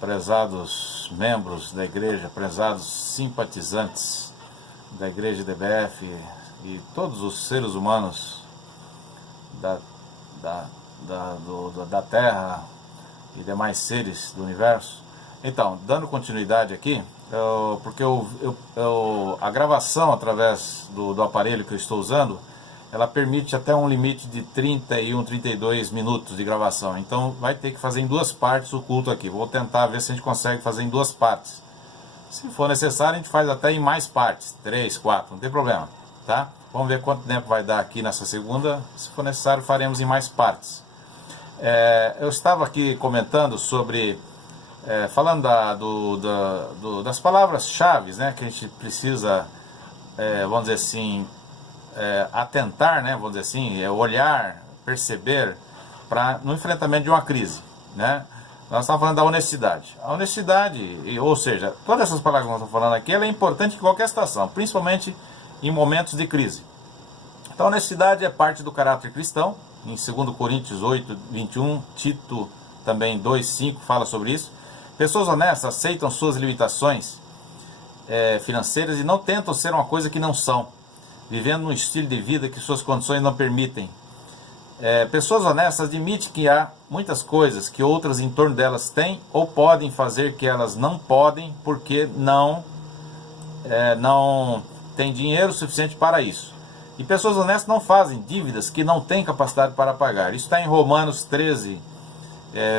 prezados membros da igreja, prezados simpatizantes da igreja DBF e todos os seres humanos da Terra e demais seres do universo. Então, dando continuidade aqui, porque a gravação através do aparelho que eu estou usando, ela permite até um limite de 31, 32 minutos de gravação. Então vai ter que fazer em duas partes o culto aqui. Vou tentar ver se a gente consegue fazer em duas partes. Se for necessário, a gente faz até em mais partes, 3, 4, não tem problema, tá? Vamos ver quanto tempo vai dar aqui nessa segunda. Se for necessário, faremos em mais partes. Eu estava aqui comentando sobre, falando das palavras-chave, né, que a gente precisa, vamos dizer assim, atentar, né, vamos dizer assim, olhar, perceber, no enfrentamento de uma crise, né? Nós estamos falando da honestidade. A honestidade, ou seja, todas essas palavras que nós estamos falando aqui, ela é importante em qualquer situação, principalmente em momentos de crise. Então a honestidade é parte do caráter cristão. Em 2 Coríntios 8, 21, Tito também 2, 5 fala sobre isso. Pessoas honestas aceitam suas limitações financeiras e não tentam ser uma coisa que não são, vivendo um estilo de vida que suas condições não permitem. Pessoas honestas admitem que há muitas coisas que outras em torno delas têm ou podem fazer que elas não podem, porque não têm dinheiro suficiente para isso. E pessoas honestas não fazem dívidas que não têm capacidade para pagar. Isso está em Romanos 13,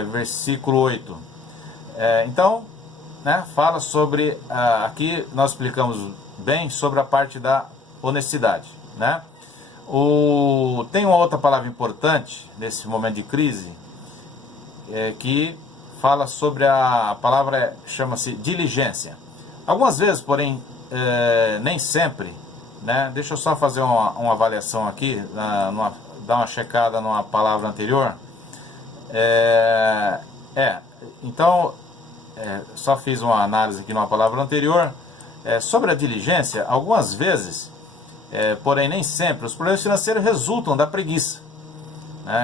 versículo 8. Então, né, fala sobre, aqui nós explicamos bem sobre a parte da honestidade, né? Tem uma outra palavra importante nesse momento de crise, que fala sobre a palavra, chama-se diligência. Algumas vezes, porém, nem sempre, né? Deixa eu só fazer uma avaliação aqui, dar uma checada numa palavra anterior. Então, só fiz uma análise aqui numa palavra anterior. Sobre a diligência, algumas vezes, porém nem sempre, os problemas financeiros resultam da preguiça.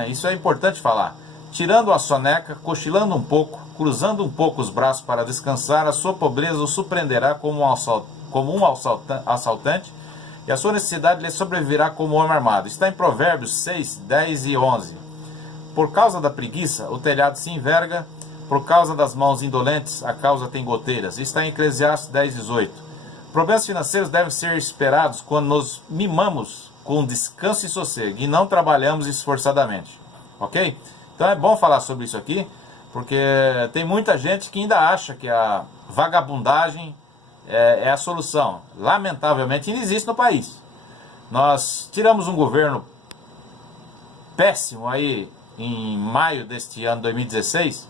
Isso é importante falar. Tirando a soneca, cochilando um pouco, cruzando um pouco os braços para descansar, a sua pobreza o surpreenderá como um assaltante, e a sua necessidade lhe sobreviverá como um homem armado. Está em Provérbios 6, 10 e 11. Por causa da preguiça, o telhado se enverga, por causa das mãos indolentes, a causa tem goteiras. Está em Eclesiastes 10, 18. Problemas financeiros devem ser esperados quando nos mimamos com descanso e sossego e não trabalhamos esforçadamente. Ok? Então é bom falar sobre isso aqui, porque tem muita gente que ainda acha que a vagabundagem é a solução. Lamentavelmente ainda existe no país. Nós tiramos um governo péssimo aí em maio deste ano 2016,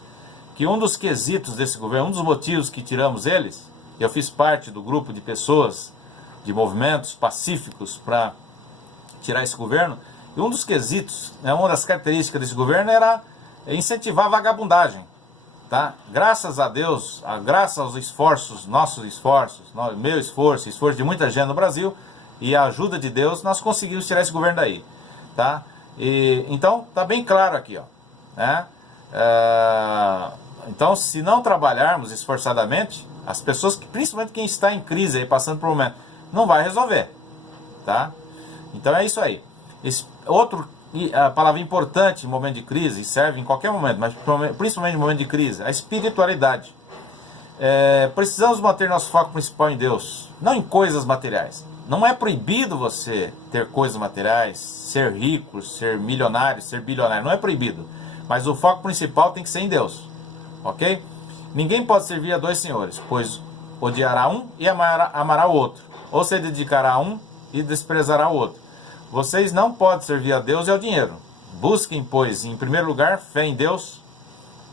que um dos quesitos desse governo, um dos motivos que tiramos eles, eu fiz parte do grupo de pessoas, de movimentos pacíficos para tirar esse governo, e um dos quesitos, uma das características desse governo era incentivar a vagabundagem. Tá? Graças a Deus, graças aos esforços, nossos esforços, meu esforço, esforço de muita gente no Brasil, e a ajuda de Deus, nós conseguimos tirar esse governo daí. Tá? Então, está bem claro aqui. Ó, né? Então, se não trabalharmos esforçadamente, as pessoas, principalmente quem está em crise, aí, passando por um momento, não vai resolver. Tá? Então é isso aí. A palavra importante em momento de crise, serve em qualquer momento, mas principalmente em momento de crise, a espiritualidade. Precisamos manter nosso foco principal em Deus, não em coisas materiais. Não é proibido você ter coisas materiais, ser rico, ser milionário, ser bilionário, não é proibido. Mas o foco principal tem que ser em Deus, ok? Ninguém pode servir a dois senhores, pois odiará um e amará o outro, ou se dedicará a um e desprezará o outro. Vocês não podem servir a Deus e ao dinheiro. Busquem, pois, em primeiro lugar, fé em Deus.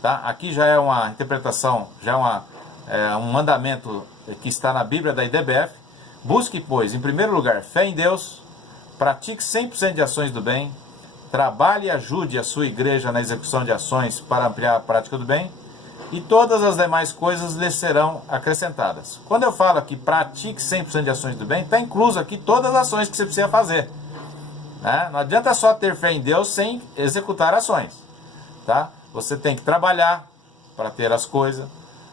Tá? Aqui já é uma interpretação, já é um mandamento que está na Bíblia da IDBF. Busque, pois, em primeiro lugar, fé em Deus. Pratique 100% de ações do bem. Trabalhe e ajude a sua igreja na execução de ações para ampliar a prática do bem. E todas as demais coisas lhe serão acrescentadas. Quando eu falo aqui, pratique 100% de ações do bem, está incluso aqui todas as ações que você precisa fazer. Não adianta só ter fé em Deus sem executar ações. Tá? Você tem que trabalhar, para ter as coisas.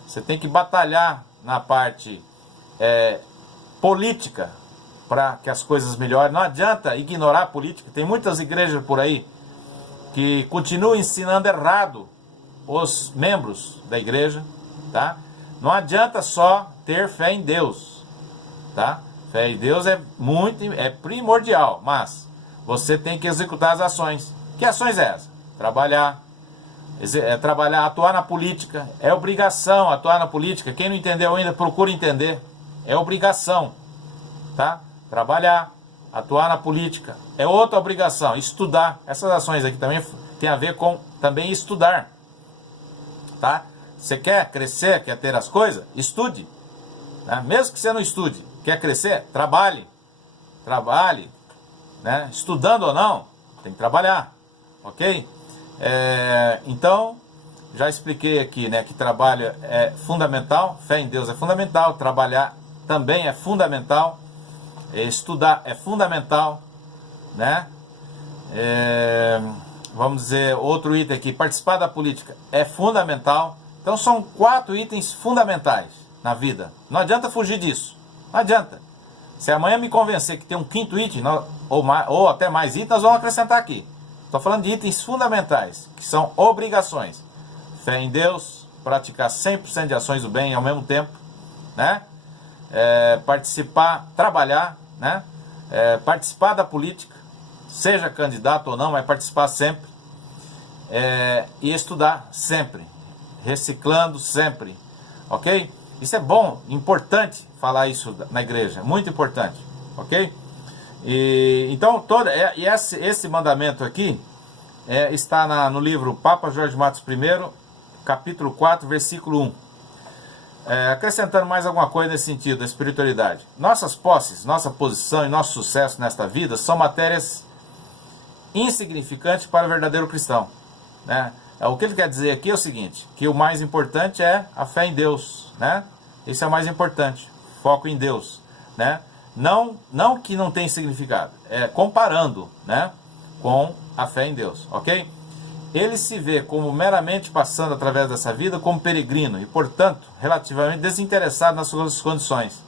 Você tem que batalhar na parte política para que as coisas melhorem. Não adianta ignorar a política. Tem muitas igrejas por aí que continuam ensinando errado os membros da igreja, tá? Não adianta só ter fé em Deus, tá? Fé em Deus é primordial, mas você tem que executar as ações. Que ações é essa? Trabalhar, atuar na política. É obrigação atuar na política. Quem não entendeu ainda, procura entender. É obrigação, tá? Trabalhar, atuar na política. É outra obrigação. Estudar. Essas ações aqui também tem a ver com também estudar, tá? Você quer crescer, quer ter as coisas? Estude, né? Mesmo que você não estude, quer crescer? Trabalhe, né? Estudando ou não, tem que trabalhar, ok? Então, já expliquei aqui, né, que trabalho é fundamental, fé em Deus é fundamental, trabalhar também é fundamental, estudar é fundamental, né? Vamos dizer, outro item aqui, participar da política é fundamental. Então são 4 itens fundamentais na vida. Não adianta fugir disso. Não adianta. Se amanhã me convencer que tem um 5º item, ou até mais itens, nós vamos acrescentar aqui. Estou falando de itens fundamentais, que são obrigações. Fé em Deus, praticar 100% de ações do bem ao mesmo tempo, né? Participar, trabalhar, né? Participar da política, seja candidato ou não, mas participar sempre. E estudar sempre. Reciclando sempre, ok? Isso é bom, importante falar isso na igreja, muito importante, ok? Então, esse mandamento aqui está no livro Papa Jorge Matos I, capítulo 4, versículo 1. Acrescentando mais alguma coisa nesse sentido, da espiritualidade. Nossas posses, nossa posição e nosso sucesso nesta vida são matérias insignificantes para o verdadeiro cristão, né? O que ele quer dizer aqui é o seguinte, que o mais importante é a fé em Deus, né? Esse é o mais importante, foco em Deus, né? Não que não tem significado, comparando, né, com a fé em Deus, ok? Ele se vê como meramente passando através dessa vida como peregrino e, portanto, relativamente desinteressado nas suas condições.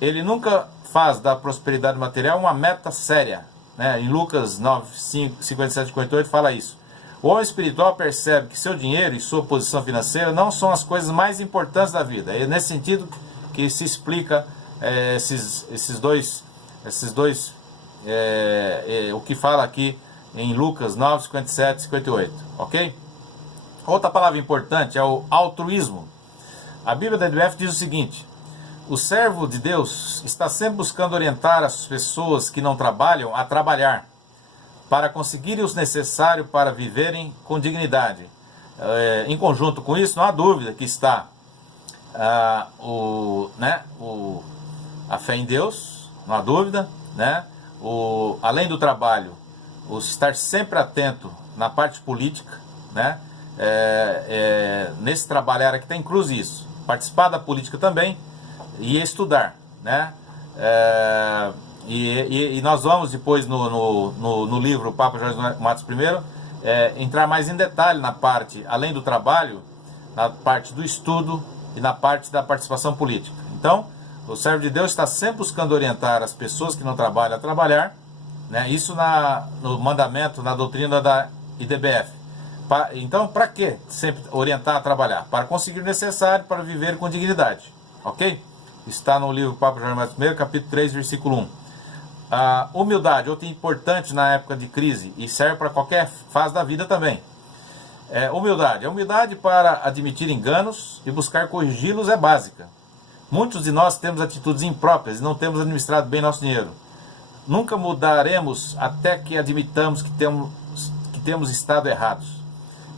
Ele nunca faz da prosperidade material uma meta séria, né? Em Lucas 9, 57 e 58 fala isso. O homem espiritual percebe que seu dinheiro e sua posição financeira não são as coisas mais importantes da vida. É nesse sentido que se explica esses dois o que fala aqui em Lucas 9, 57 e 58, ok? Outra palavra importante é o altruísmo. A Bíblia da EDBF diz o seguinte: o servo de Deus está sempre buscando orientar as pessoas que não trabalham a trabalhar, para conseguirem os necessários para viverem com dignidade. Em conjunto com isso, não há dúvida que está a fé em Deus, não há dúvida, né? Além do trabalho, estar sempre atento na parte política, né? Nesse trabalhar aqui está incluso isso, participar da política também e estudar, né? E nós vamos depois no livro Papa Jorge Matos I entrar mais em detalhe na parte, além do trabalho, na parte do estudo e na parte da participação política. Então, o servo de Deus está sempre buscando orientar as pessoas que não trabalham a trabalhar, né? Isso no mandamento, na doutrina da IDBF. Então, para que sempre orientar a trabalhar? Para conseguir o necessário para viver com dignidade, ok? Está no livro Papa Jorge Matos I, capítulo 3, versículo 1. A humildade, outra importante na época de crise, e serve para qualquer fase da vida também. Humildade. A humildade para admitir enganos e buscar corrigi-los é básica. Muitos de nós temos atitudes impróprias e não temos administrado bem nosso dinheiro. Nunca mudaremos até que admitamos que temos estado errados.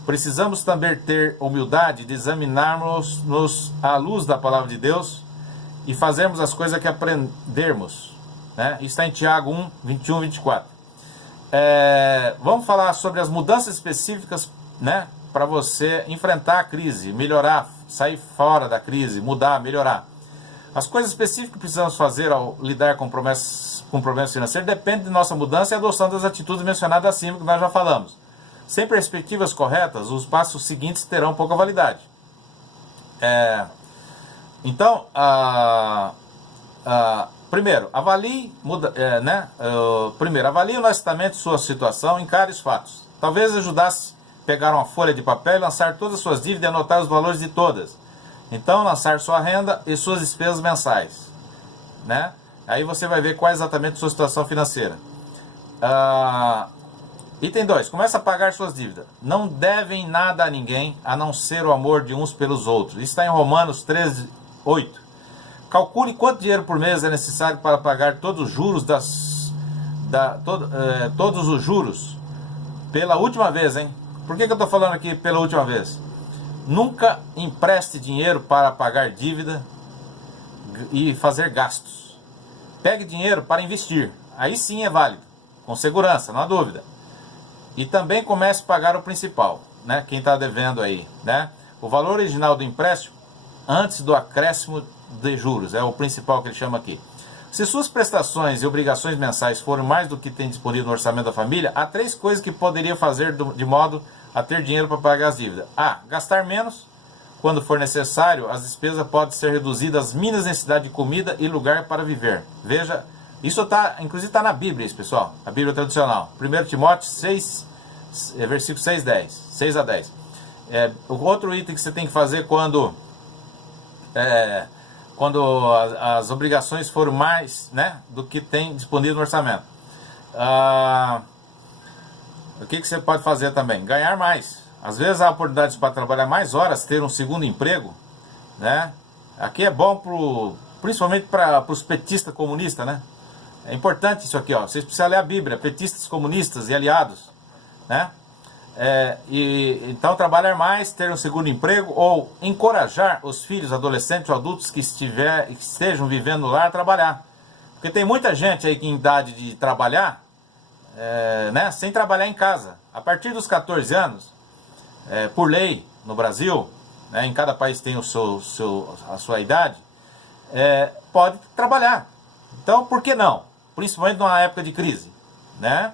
Precisamos também ter humildade de examinarmos-nos à luz da palavra de Deus e fazermos as coisas que aprendermos, né? Isso está em Tiago 1, 21 e 24. Vamos falar sobre as mudanças específicas, né, para você enfrentar a crise, melhorar, sair fora da crise, mudar, melhorar. As coisas específicas que precisamos fazer ao lidar com problemas financeiros dependem de nossa mudança e adoção das atitudes mencionadas acima, que nós já falamos. Sem perspectivas corretas, os passos seguintes terão pouca validade. Então, primeiro, avalie honestamente sua situação, encare os fatos. Talvez ajudasse a pegar uma folha de papel e lançar todas as suas dívidas e anotar os valores de todas. Então, lançar sua renda e suas despesas mensais, né? Aí você vai ver qual é exatamente a sua situação financeira. Item 2. Começa a pagar suas dívidas. Não devem nada a ninguém, a não ser o amor de uns pelos outros. Isso está em Romanos 13, 8. Calcule quanto dinheiro por mês é necessário para pagar todos os juros todos os juros pela última vez, hein? Por que eu estou falando aqui pela última vez? Nunca empreste dinheiro para pagar dívida e fazer gastos. Pegue dinheiro para investir. Aí sim é válido, com segurança, não há dúvida. E também comece a pagar o principal, né? Quem está devendo aí, né? O valor original do empréstimo antes do acréscimo de juros, é o principal que ele chama aqui. Se suas prestações e obrigações mensais forem mais do que tem disponível no orçamento da família, há 3 coisas que poderia fazer de modo a ter dinheiro para pagar as dívidas. A. Gastar menos. Quando for necessário, as despesas podem ser reduzidas às mínimas necessidades de comida e lugar para viver. Veja, isso inclusive está na Bíblia, isso, pessoal, a Bíblia tradicional. 1 Timóteo 6, versículo 6 a 10. O outro item que você tem que fazer quando as obrigações forem mais, né, do que tem disponível no orçamento. O que você pode fazer também? Ganhar mais. Às vezes há oportunidades para trabalhar mais horas, ter um segundo emprego, né? Aqui é bom principalmente para os petistas comunistas, né? É importante isso aqui, ó. Vocês precisam ler a Bíblia, petistas comunistas e aliados, né? Então trabalhar mais, ter um segundo emprego ou encorajar os filhos, adolescentes ou adultos que estejam vivendo no lar a trabalhar. Porque tem muita gente aí que em idade de trabalhar, né, sem trabalhar em casa. A partir dos 14 anos, por lei no Brasil, né, em cada país tem a sua idade, pode trabalhar. Então por que não? Principalmente numa época de crise, né?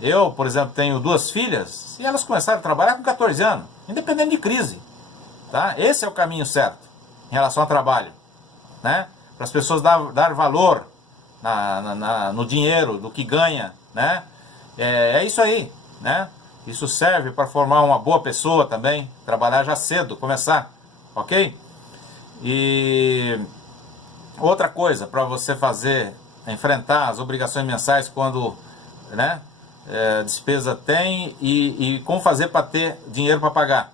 Eu, por exemplo, tenho 2 filhas e elas começaram a trabalhar com 14 anos, independente de crise, tá? Esse é o caminho certo em relação ao trabalho, né? Para as pessoas dar valor no dinheiro, do que ganha, né? É isso aí, né? Isso serve para formar uma boa pessoa também, trabalhar já cedo, começar, ok? E outra coisa para você enfrentar as obrigações mensais quando, né, despesa tem e como fazer para ter dinheiro para pagar.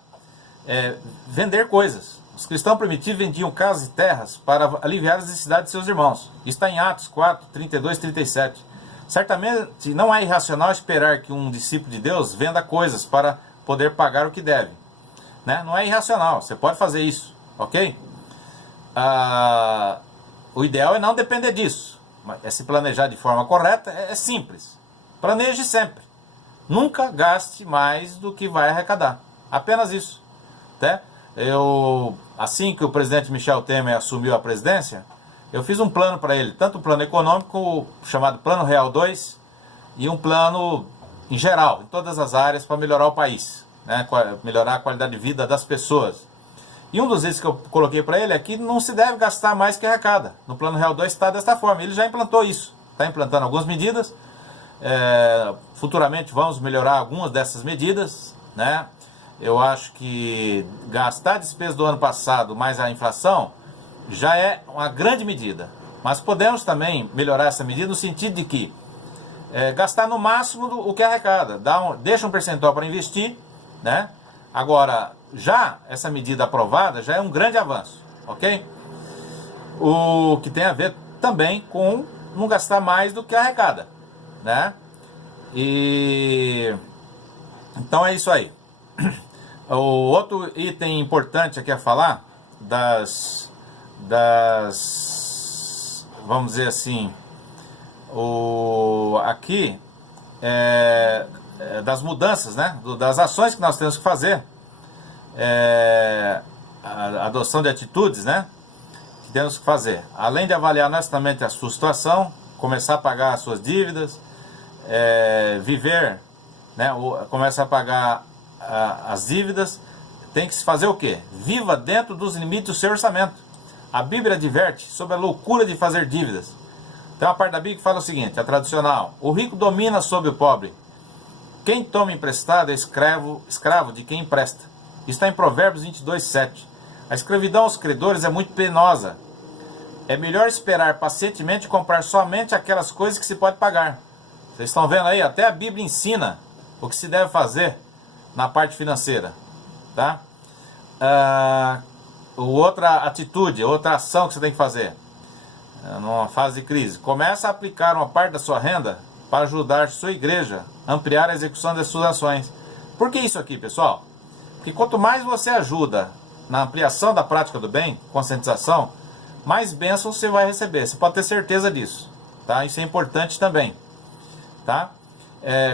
Vender coisas. Os cristãos primitivos vendiam casas e terras para aliviar as necessidades de seus irmãos. Isso está em Atos 4, 32 e 37. Certamente não é irracional esperar que um discípulo de Deus venda coisas para poder pagar o que deve, né? Não é irracional, você pode fazer isso, ok? O ideal é não depender disso. Se planejar de forma correta, é simples. Planeje sempre. Nunca gaste mais do que vai arrecadar. Apenas isso, tá? Assim que o presidente Michel Temer assumiu a presidência, eu fiz um plano para ele, tanto um plano econômico, chamado Plano Real 2, e um plano em geral, em todas as áreas, para melhorar o país, né? Melhorar a qualidade de vida das pessoas. E um dos itens que eu coloquei para ele é que não se deve gastar mais que arrecada. No Plano Real 2 está desta forma, ele já implantou isso, está implantando algumas medidas. Futuramente vamos melhorar algumas dessas medidas, né? Eu acho que gastar a despesa do ano passado mais a inflação já é uma grande medida, mas podemos também melhorar essa medida no sentido de que gastar no máximo o que arrecada, deixa um percentual para investir, né? Agora, já essa medida aprovada já é um grande avanço, ok? O que tem a ver também com não gastar mais do que arrecada, né? Então é isso aí. O outro item importante aqui a falar vamos dizer assim, aqui das mudanças, né? Das ações que nós temos que fazer, a adoção de atitudes, né? Que temos que fazer, além de avaliar honestamente a sua situação, começar a pagar as suas dívidas, viver né? Começa a pagar as dívidas, tem que se fazer o quê? Viva dentro dos limites do seu orçamento. A Bíblia adverte sobre a loucura de fazer dívidas. Tem uma parte da Bíblia que fala o seguinte, a tradicional: o rico domina sobre o pobre. Quem toma emprestado é escravo de quem empresta. Está em Provérbios 22:7. A escravidão aos credores é muito penosa. É melhor esperar pacientemente e comprar somente aquelas coisas que se pode pagar. Vocês estão vendo aí? Até a Bíblia ensina o que se deve fazer na parte financeira. Tá? Outra atitude, outra ação que você tem que fazer numa fase de crise: começa a aplicar uma parte da sua renda para ajudar sua igreja a ampliar a execução das suas ações. Por que isso aqui, pessoal? Porque quanto mais você ajuda na ampliação da prática do bem, conscientização, mais bênçãos você vai receber. Você pode ter certeza disso. Tá? Isso é importante também. Tá?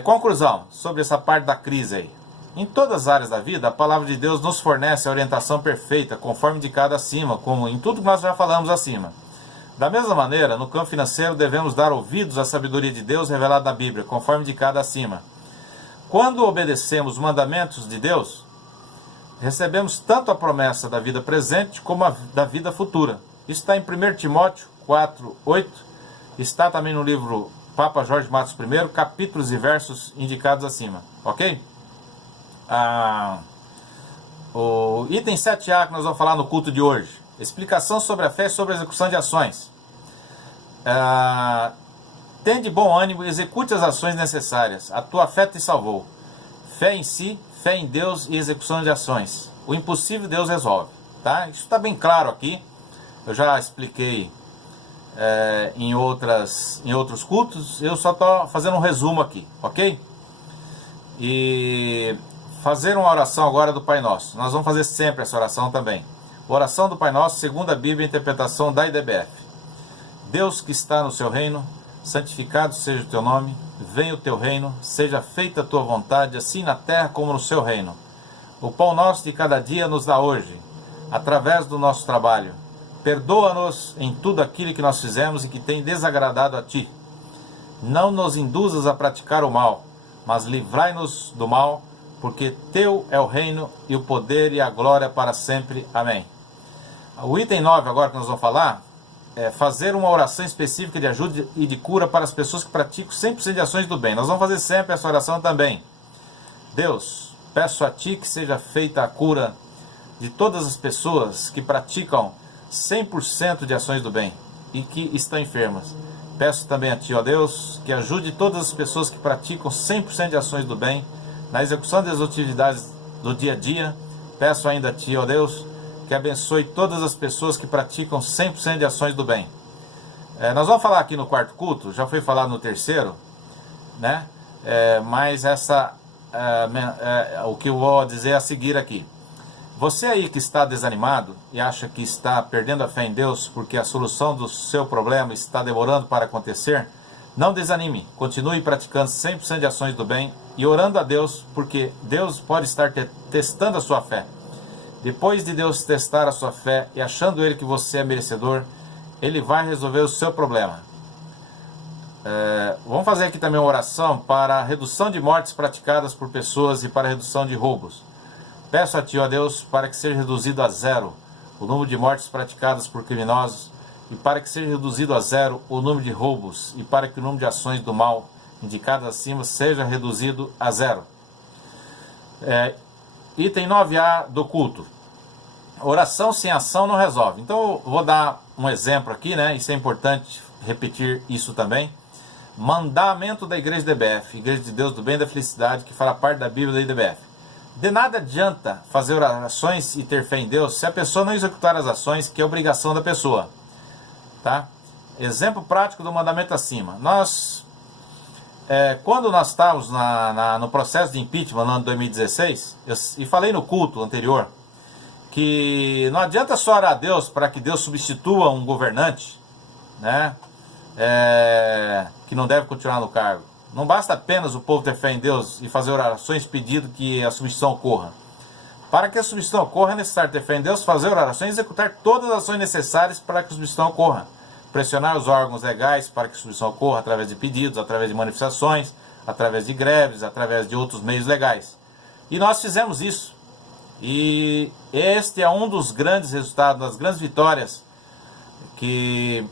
Conclusão sobre essa parte da crise aí. Em todas as áreas da vida, a palavra de Deus nos fornece a orientação perfeita, conforme indicado acima, como em tudo que nós já falamos acima. Da mesma maneira, no campo financeiro, devemos dar ouvidos à sabedoria de Deus revelada na Bíblia, conforme indicado acima. Quando obedecemos os mandamentos de Deus, recebemos tanto a promessa da vida presente como a da vida futura. Isso está em 1 Timóteo 4:8, está também no livro Papa Jorge Matos I, capítulos e versos indicados acima. Ok? O item 7A que nós vamos falar no culto de hoje: explicação sobre a fé e sobre a execução de ações. Tende bom ânimo e execute as ações necessárias. A tua fé te salvou. Fé em si, fé em Deus e execução de ações. O impossível Deus resolve. Tá? Isso está bem claro aqui. Eu já expliquei em outros cultos. Eu só estou fazendo um resumo aqui, ok? E fazer uma oração agora do Pai Nosso. Nós vamos fazer sempre essa oração também. Oração do Pai Nosso, segundo a Bíblia, interpretação da IDBF. Deus que está no seu reino, santificado seja o teu nome, venha o teu reino, seja feita a tua vontade, assim na terra como no seu reino. O pão nosso de cada dia nos dá hoje, através do nosso trabalho. Perdoa-nos em tudo aquilo que nós fizemos e que tem desagradado a ti. Não nos induzas a praticar o mal, mas livrai-nos do mal, porque teu é o reino e o poder e a glória para sempre. Amém. O item 9 agora que nós vamos falar é fazer uma oração específica de ajuda e de cura para as pessoas que praticam 100% de ações do bem. Nós vamos fazer sempre essa oração também. Deus, peço a ti que seja feita a cura de todas as pessoas que praticam 100% de ações do bem e que estão enfermas. Peço também a ti, ó Deus, que ajude todas as pessoas que praticam 100% de ações do bem na execução das atividades do dia a dia. Peço ainda a ti, ó Deus, que abençoe todas as pessoas que praticam 100% de ações do bem. Nós vamos falar aqui no quarto culto, já foi falado no terceiro, né? Mas o que eu vou dizer a seguir aqui. Você aí que está desanimado e acha que está perdendo a fé em Deus porque a solução do seu problema está demorando para acontecer, não desanime, continue praticando 100% de ações do bem e orando a Deus, porque Deus pode estar testando a sua fé. Depois de Deus testar a sua fé e achando Ele que você é merecedor, Ele vai resolver o seu problema. Vamos fazer aqui também uma oração para a redução de mortes praticadas por pessoas e para a redução de roubos. Peço a ti, ó Deus, para que seja reduzido a zero o número de mortes praticadas por criminosos e para que seja reduzido a zero o número de roubos e para que o número de ações do mal indicadas acima seja reduzido a zero. Item 9A do culto. Oração sem ação não resolve. Então eu vou dar um exemplo aqui, né? Isso é importante repetir isso também. Mandamento da Igreja IDBF, Igreja de Deus do Bem e da Felicidade, que fala parte da Bíblia da IDBF. De nada adianta fazer orações e ter fé em Deus se a pessoa não executar as ações, que é obrigação da pessoa. Tá? Exemplo prático do mandamento acima. Quando nós estávamos no processo de impeachment no ano de 2016, e falei no culto anterior, que não adianta só orar a Deus para que Deus substitua um governante, né, que não deve continuar no cargo. Não basta apenas o povo ter fé em Deus e fazer orações pedindo que a substituição ocorra. Para que a substituição ocorra é necessário ter fé em Deus, fazer orações e executar todas as ações necessárias para que a substituição ocorra. Pressionar os órgãos legais para que a substituição ocorra através de pedidos, através de manifestações, através de greves, através de outros meios legais. E nós fizemos isso. E este é um dos grandes resultados, das grandes vitórias que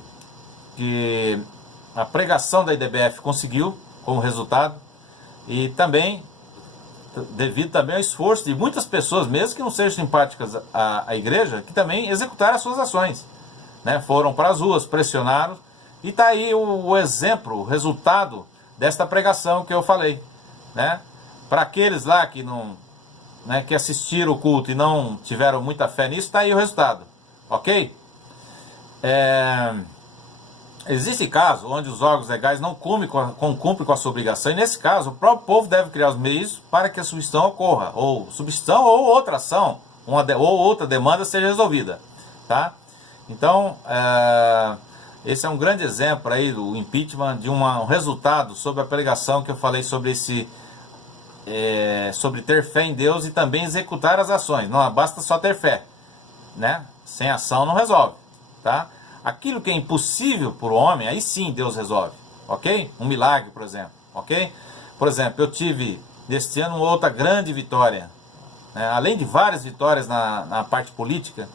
a pregação da IDBF conseguiu como resultado, e também devido também ao esforço de muitas pessoas, mesmo que não sejam simpáticas à igreja, que também executaram as suas ações, né? Foram para as ruas, pressionaram, e está aí o exemplo, o resultado desta pregação que eu falei, né? Para aqueles lá que não, né, que assistiram o culto e não tiveram muita fé nisso, está aí o resultado, ok? Existe caso onde os órgãos legais não cumprem com a sua obrigação, e nesse caso o próprio povo deve criar os meios para que a substituição ocorra, ou substituição ou outra ação, ou outra demanda seja resolvida, tá? Então, esse é um grande exemplo aí do impeachment, de um resultado sobre a pregação que eu falei sobre sobre ter fé em Deus e também executar as ações. Não basta só ter fé, né? Sem ação não resolve, tá? Aquilo que é impossível para o homem, aí sim Deus resolve, ok? Um milagre, por exemplo, ok? Por exemplo, eu tive neste ano outra grande vitória, né? Além de várias vitórias na parte política,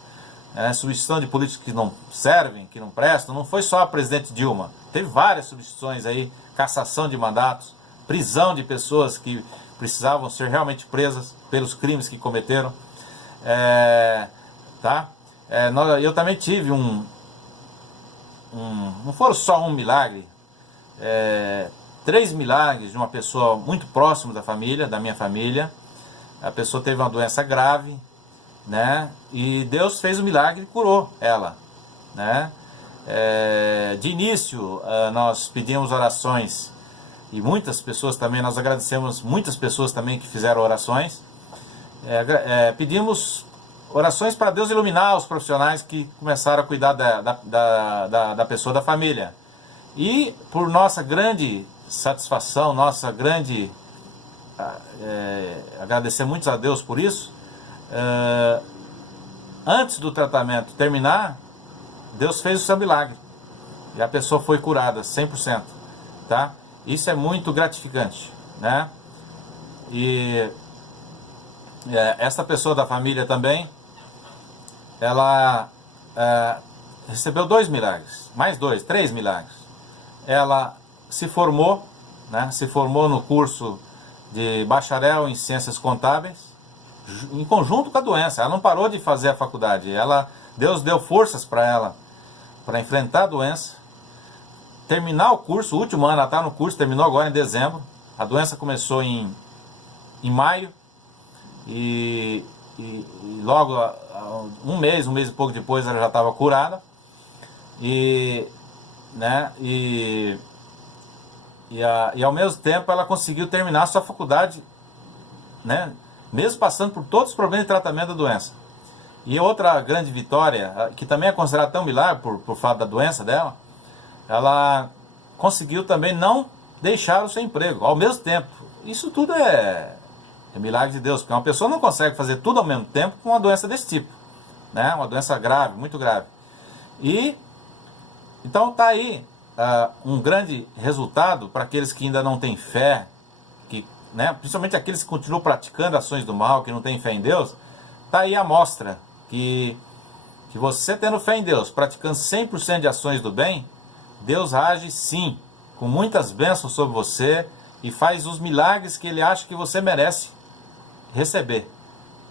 substituição de políticos que não servem, que não prestam. Não foi só a presidente Dilma, teve várias substituições aí, cassação de mandatos, prisão de pessoas que precisavam ser realmente presas pelos crimes que cometeram, tá? Eu também tive não foram só um milagre, 3 milagres de uma pessoa muito próxima da minha família. A pessoa teve uma doença grave, né? E Deus fez o milagre e curou ela, né? De início, nós pedimos orações, e muitas pessoas também, nós agradecemos muitas pessoas também que fizeram orações. Pedimos orações para Deus iluminar os profissionais que começaram a cuidar da pessoa, da família. E por nossa grande satisfação, agradecer muito a Deus por isso, antes do tratamento terminar, Deus fez o seu milagre e a pessoa foi curada 100%, tá? Isso é muito gratificante, né? E essa pessoa da família também, ela recebeu 2 milagres, mais 2, 3 milagres. Ela se formou, né? Se formou no curso de bacharel em ciências contábeis, em conjunto com a doença. Ela não parou de fazer a faculdade. Deus deu forças para ela para enfrentar a doença, terminar o curso. O último ano ela está no curso, terminou agora em dezembro. A doença começou em maio, e logo um mês e pouco depois ela já estava curada, né, e ao mesmo tempo ela conseguiu terminar a sua faculdade, né, mesmo passando por todos os problemas de tratamento da doença. E outra grande vitória, que também é considerada tão milagre por fato da doença dela, ela conseguiu também não deixar o seu emprego ao mesmo tempo. Isso tudo é milagre de Deus, porque uma pessoa não consegue fazer tudo ao mesmo tempo com uma doença desse tipo, né? Uma doença grave, muito grave. E então está aí um grande resultado para aqueles que ainda não têm fé, né? Principalmente aqueles que continuam praticando ações do mal, que não têm fé em Deus. Está aí a mostra que você tendo fé em Deus, praticando 100% de ações do bem, Deus age sim, com muitas bênçãos sobre você, e faz os milagres que Ele acha que você merece receber.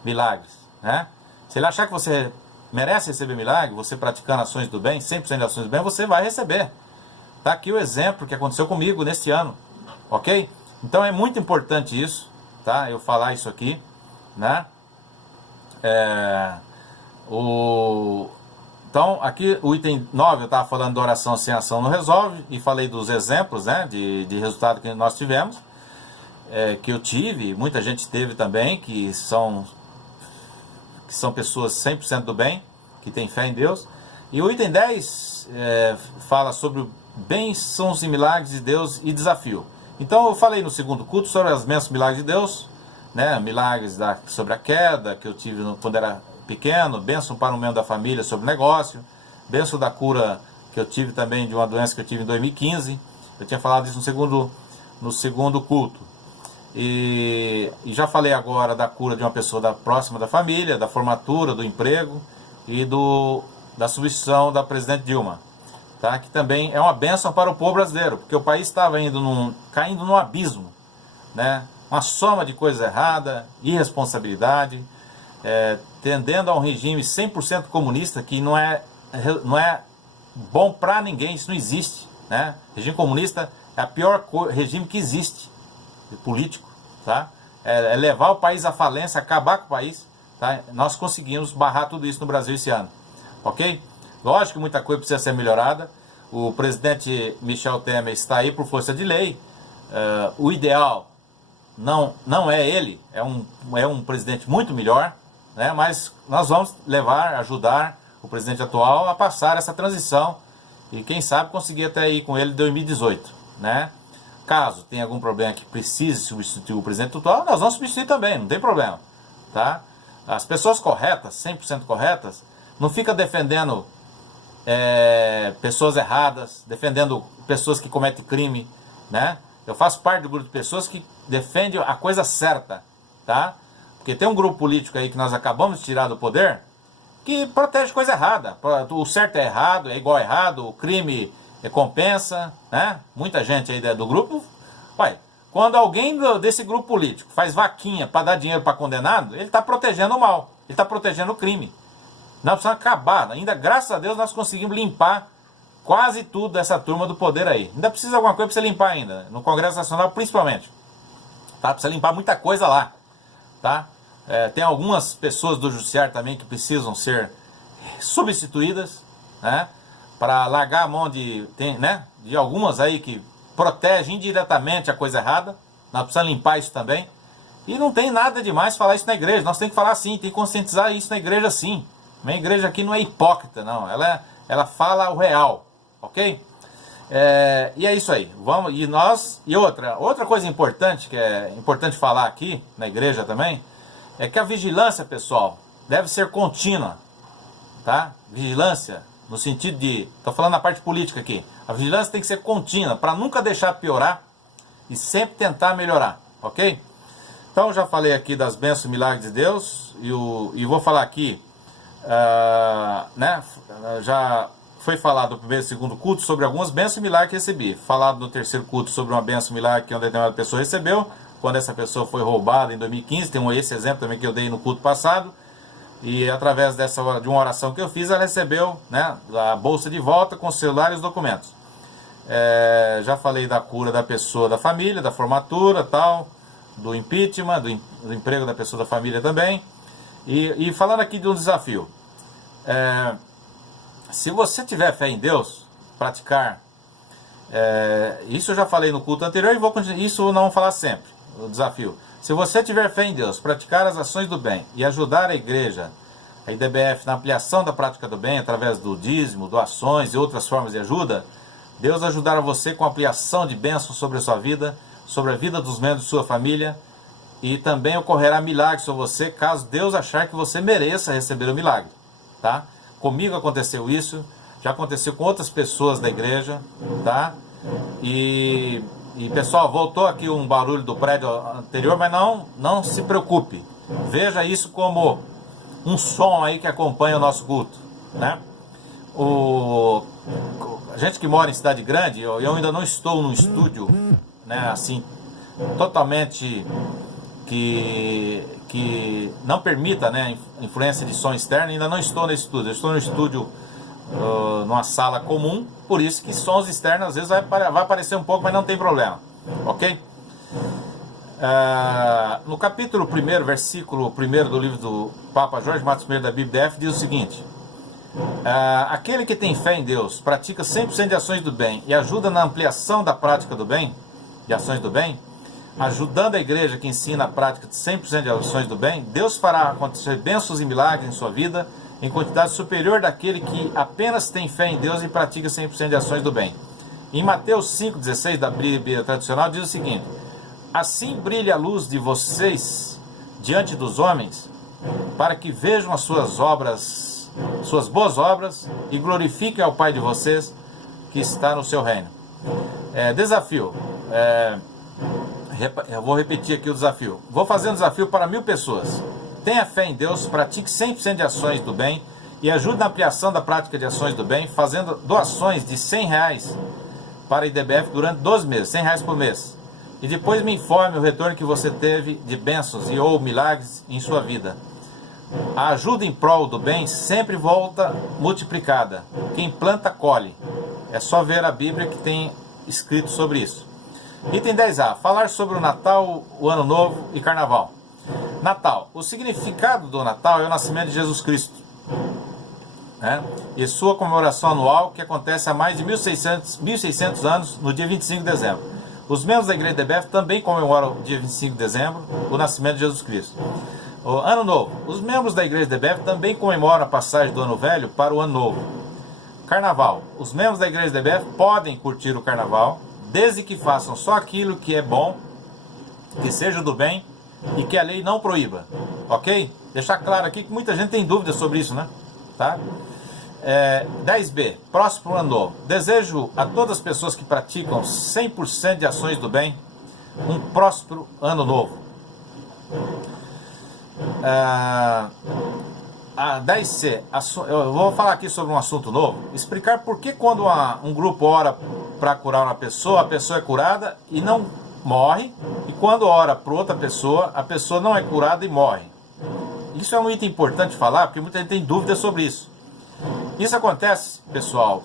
Milagres, né? Se Ele achar que você merece receber milagre, você praticando ações do bem, 100% de ações do bem, você vai receber. Está aqui o exemplo que aconteceu comigo neste ano, ok? Então é muito importante isso, tá? Eu falar isso aqui, né? Então, aqui o item 9 eu estava falando da oração sem ação não resolve, e falei dos exemplos, né, de resultado que nós tivemos, que eu tive, muita gente teve também, que são pessoas 100% do bem, que tem fé em Deus. E o item 10 fala sobre bênçãos e milagres de Deus e desafio. Então eu falei no segundo culto sobre as bênçãos e milagres de Deus, né, milagres sobre a queda que eu tive quando era pequeno, bênção para um membro da família sobre negócio, bênção da cura que eu tive também de uma doença que eu tive em 2015. Eu tinha falado isso no segundo culto. E já falei agora da cura de uma pessoa próxima da família, da formatura, do emprego e da substituição da presidente Dilma, tá? Que também é uma bênção para o povo brasileiro, porque o país estava caindo num abismo, né? Uma soma de coisas erradas, irresponsabilidade, tendendo a um regime 100% comunista, que não é bom para ninguém, isso não existe, né? Regime comunista é o pior regime que existe, político, tá? É levar o país à falência, acabar com o país, tá? Nós conseguimos barrar tudo isso no Brasil esse ano, ok? Lógico que muita coisa precisa ser melhorada. O presidente Michel Temer está aí por força de lei. O ideal não é ele, é um presidente muito melhor, né? Mas nós vamos ajudar o presidente atual a passar essa transição e quem sabe conseguir até ir com ele em 2018, né? Caso tenha algum problema que precise substituir o presidente atual, nós vamos substituir também, não tem problema, tá? As pessoas corretas, 100% corretas, não ficam defendendo pessoas erradas, defendendo pessoas que cometem crime, né? Eu faço parte do grupo de pessoas que defende a coisa certa, tá? Porque tem um grupo político aí que nós acabamos de tirar do poder que protege coisa errada. O certo é errado, é igual a errado, o crime compensa, né? Muita gente aí do grupo, quando alguém desse grupo político faz vaquinha para dar dinheiro para condenado, ele está protegendo o mal, ele está protegendo o crime. Nós precisamos acabar, ainda graças a Deus nós conseguimos limpar quase tudo dessa turma do poder aí. Ainda precisa de alguma coisa para você limpar ainda, no Congresso Nacional principalmente. Tá? Precisa limpar muita coisa lá, tá? Tem algumas pessoas do judiciário também que precisam ser substituídas, né? Para largar a mão de algumas aí que protegem indiretamente a coisa errada. Nós precisamos limpar isso também. E não tem nada demais falar isso na igreja. Nós temos que falar assim, tem que conscientizar isso na igreja sim. Minha igreja aqui não é hipócrita, não. Ela fala o real, ok? E é isso aí. Outra coisa importante, que é importante falar aqui na igreja também, é que a vigilância, pessoal, deve ser contínua, tá? Vigilância, no sentido de... Estou falando na parte política aqui. A vigilância tem que ser contínua, para nunca deixar piorar e sempre tentar melhorar, ok? Então, já falei aqui das bênçãos e milagres de Deus, e vou falar aqui, já foi falado no primeiro e segundo culto sobre algumas bênçãos e milagres que recebi. Falado no terceiro culto sobre uma bênção e milagre que uma determinada pessoa recebeu, quando essa pessoa foi roubada em 2015, tem esse exemplo também que eu dei no culto passado, e através de uma oração que eu fiz, ela recebeu, né, a bolsa de volta com o celular e os documentos. Já falei da cura da pessoa, da família, da formatura, tal, do impeachment, do emprego da pessoa da família também, e falando aqui de um desafio. Se você tiver fé em Deus, praticar, isso eu já falei no culto anterior e vou continuar, isso não vou falar sempre. O desafio: se você tiver fé em Deus, praticar as ações do bem e ajudar a igreja, a IDBF, na ampliação da prática do bem, através do dízimo, doações e outras formas de ajuda, Deus ajudará você com a ampliação de bênçãos sobre a sua vida, sobre a vida dos membros de sua família, e também ocorrerá milagres sobre você, caso Deus achar que você mereça receber o milagre, tá? Comigo aconteceu isso, já aconteceu com outras pessoas da igreja, tá? E pessoal, voltou aqui um barulho do prédio anterior, mas não se preocupe. Veja isso como um som aí que acompanha o nosso culto, né? A gente que mora em cidade grande, eu ainda não estou num estúdio, né, assim, totalmente que não permita, né, influência de som externo. Ainda não estou nesse estúdio, eu estou no estúdio, numa sala comum, por isso que sons externos às vezes vai aparecer um pouco, mas não tem problema, ok? No capítulo 1, versículo 1 do livro do Papa Jorge Matos I da Bíblia DF, diz o seguinte: aquele que tem fé em Deus, pratica 100% de ações do bem e ajuda na ampliação da prática do bem, de ações do bem, ajudando a igreja que ensina a prática de 100% de ações do bem, Deus fará acontecer bênçãos e milagres em sua vida em quantidade superior daquele que apenas tem fé em Deus e pratica 100% de ações do bem. Em Mateus 5,16 da Bíblia tradicional diz o seguinte: assim brilha a luz de vocês diante dos homens, para que vejam as suas obras, suas boas obras, e glorifiquem ao Pai de vocês que está no seu reino. Desafio: Eu vou repetir aqui o desafio. Vou fazer um desafio para 1000 pessoas. Tenha fé em Deus, pratique 100% de ações do bem e ajude na ampliação da prática de ações do bem, fazendo doações de R$100 para a IDBF durante 12 meses, R$100 por mês. E depois me informe o retorno que você teve de bênçãos e ou milagres em sua vida. A ajuda em prol do bem sempre volta multiplicada. Quem planta, colhe. É só ver a Bíblia que tem escrito sobre isso. Item 10A. Falar sobre o Natal, o Ano Novo e Carnaval. Natal. O significado do Natal é o nascimento de Jesus Cristo, né? E sua comemoração anual, que acontece há mais de 1600 anos, no dia 25 de dezembro. Os membros da Igreja DBF também comemoram o dia 25 de dezembro, o nascimento de Jesus Cristo. O Ano Novo. Os membros da Igreja DBF também comemoram a passagem do Ano Velho para o Ano Novo. Carnaval. Os membros da Igreja DBF podem curtir o Carnaval, desde que façam só aquilo que é bom, que seja do bem e que a lei não proíba. Ok? Deixar claro aqui que muita gente tem dúvidas sobre isso, né? Tá? 10B. Próximo Ano Novo. Desejo a todas as pessoas que praticam 100% de ações do bem um próspero Ano Novo. 10C. Eu vou falar aqui sobre um assunto novo. Explicar por que quando um grupo ora para curar uma pessoa, a pessoa é curada e não morre, e quando ora para outra pessoa, a pessoa não é curada e morre. Isso é um item importante falar, porque muita gente tem dúvidas sobre isso. Isso acontece, pessoal,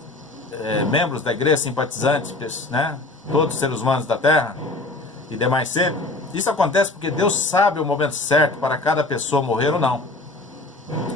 membros da igreja, simpatizantes, né, todos os seres humanos da terra e demais seres. Isso acontece porque Deus sabe o momento certo para cada pessoa morrer ou não.